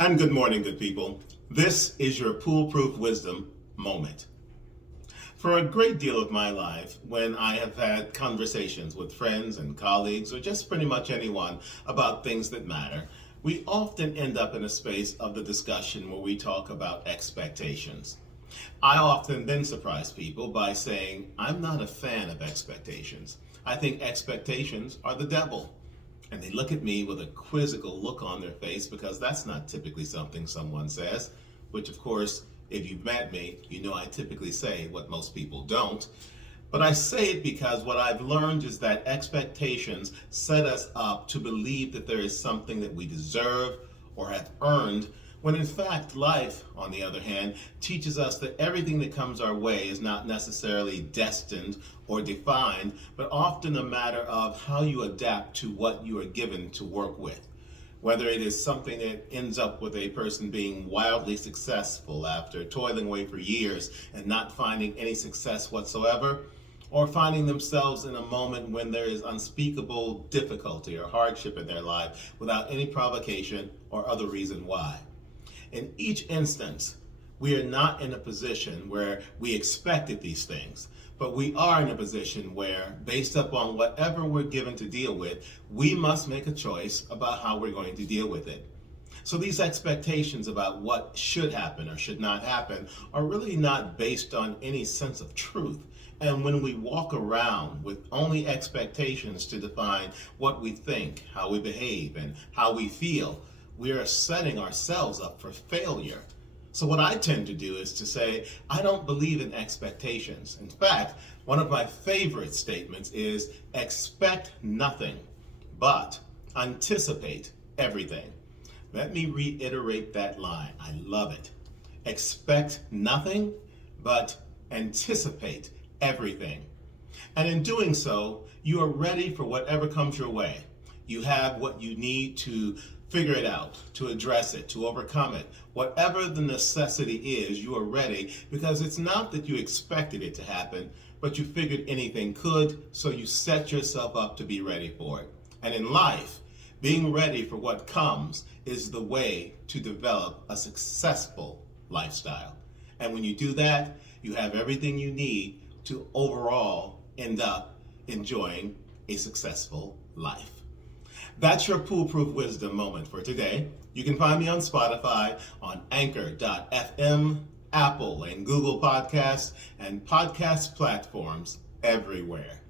And good morning, good people. This is your Poolproof Wisdom moment. For a great deal of my life, when I have had conversations with friends and colleagues, or just pretty much anyone about things that matter, we often end up in a space of the discussion where we talk about expectations. I often then surprise people by saying, I'm not a fan of expectations. I think expectations are the devil. And they look at me with a quizzical look on their face because that's not typically something someone says, which of course, if you've met me, you know I typically say what most people don't. But I say it because what I've learned is that expectations set us up to believe that there is something that we deserve or have earned, when in fact life, on the other hand, teaches us that everything that comes our way is not necessarily destined or defined, but often a matter of how you adapt to what you are given to work with. Whether it is something that ends up with a person being wildly successful after toiling away for years and not finding any success whatsoever, or finding themselves in a moment when there is unspeakable difficulty or hardship in their life without any provocation or other reason why. In each instance, we are not in a position where we expected these things, but we are in a position where, based upon whatever we're given to deal with, we must make a choice about how we're going to deal with it. So these expectations about what should happen or should not happen are really not based on any sense of truth. And when we walk around with only expectations to define what we think, how we behave, and how we feel, we are setting ourselves up for failure. So what I tend to do is to say, I don't believe in expectations. In fact, one of my favorite statements is, expect nothing, but anticipate everything. Let me reiterate that line. I love it. Expect nothing, but anticipate everything. And in doing so, you are ready for whatever comes your way. You have what you need to figure it out, to address it, to overcome it. Whatever the necessity is, you are ready, because it's not that you expected it to happen, but you figured anything could, so you set yourself up to be ready for it. And in life, being ready for what comes is the way to develop a successful lifestyle. And when you do that, you have everything you need to overall end up enjoying a successful life. That's your Poolproof Wisdom moment for today. You can find me on Spotify, on Anchor.fm, Apple and Google Podcasts, and podcast platforms everywhere.